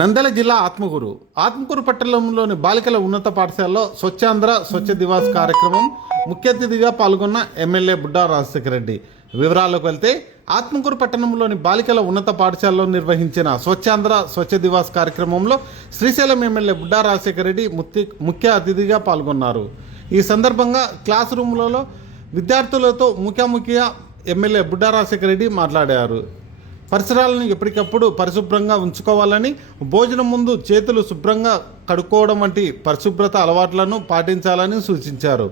నంద్యాల జిల్లా ఆత్మకూరు పట్టణంలోని బాలికల ఉన్నత పాఠశాలలో స్వచ్ఛాంధ్ర స్వచ్ఛ దివాస్ కార్యక్రమం ముఖ్య అతిథిగా పాల్గొన్న ఎమ్మెల్యే బుడ్డా రాజశేఖర రెడ్డి. వివరాలకు వెళ్తే ఆత్మకూరు పట్టణంలోని బాలికల ఉన్నత పాఠశాలలో నిర్వహించిన స్వచ్ఛాంధ్ర స్వచ్ఛ దివాస్ కార్యక్రమంలో శ్రీశైలం ఎమ్మెల్యే బుడ్డా రాజశేఖర రెడ్డి ముఖ్య అతిథిగా పాల్గొన్నారు. ఈ సందర్భంగా క్లాస్ రూమ్లలో విద్యార్థులతో ముఖాముఖిగా ఎమ్మెల్యే బుడ్డా రాజశేఖర రెడ్డి మాట్లాడారు. పరిసరాలను ఎప్పటికప్పుడు పరిశుభ్రంగా ఉంచుకోవాలని, భోజనం ముందు చేతులు శుభ్రంగా కడుక్కోవడం వంటి పరిశుభ్రత అలవాట్లను పాటించాలని సూచించారు.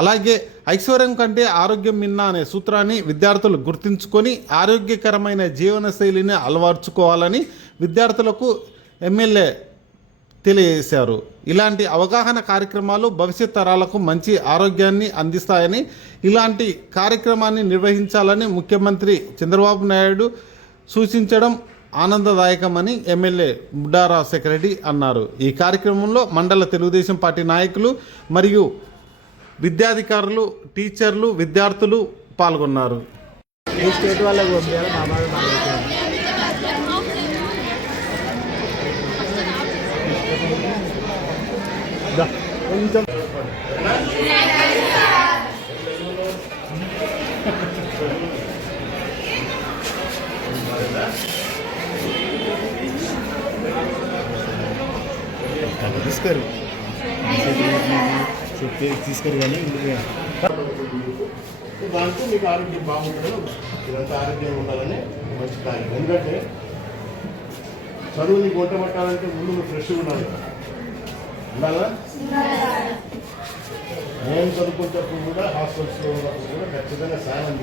అలాగే ఐశ్వర్యం కంటే ఆరోగ్యం మిన్న అనే సూత్రాన్ని విద్యార్థులు గుర్తుంచుకొని ఆరోగ్యకరమైన జీవనశైలిని అలవర్చుకోవాలని విద్యార్థులకు ఎమ్మెల్యే తెలియజేశారు. ఇలాంటి అవగాహన కార్యక్రమాలు భవిష్యత్ తరాలకు మంచి ఆరోగ్యాన్ని అందిస్తాయని, ఇలాంటి కార్యక్రమాన్ని నిర్వహించాలని ముఖ్యమంత్రి చంద్రబాబు నాయుడు సూచించడం ఆనందదాయకమని ఎమ్మెల్యే బుడ్డా రాజశేఖర రెడ్డి అన్నారు. ఈ కార్యక్రమంలో మండల తెలుగుదేశం పార్టీ నాయకులు మరియు విద్యాధికారులు, టీచర్లు, విద్యార్థులు పాల్గొన్నారు. తీసుకరు తీసుకరు కానీ దాంతో మీకు ఆరోగ్యం బాగుంటుంది. ఇదంతా ఆరోగ్యం ఉండాలని మంచి కార్యం. ఎందుకంటే చదువుని కొట్టబట్టాలంటే ముందు నువ్వు ఫ్రెష్గా ఉండాలి కదా, ఉండాలా? నేను చదువుకునేటప్పుడు కూడా హాస్టల్స్లో ఉన్నప్పుడు కూడా ఖచ్చితంగా సాయం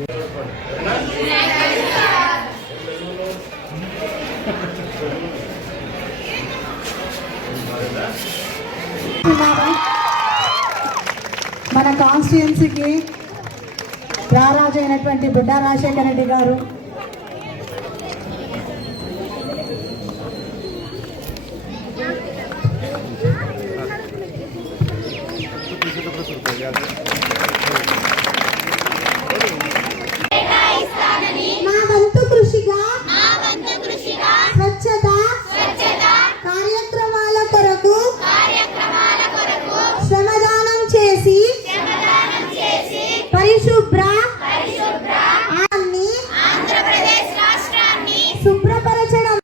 మన కాన్స్టిట్యున్సీకి రారాజు అయినటువంటి బుడ్డా రాజశేఖర రెడ్డి గారు మా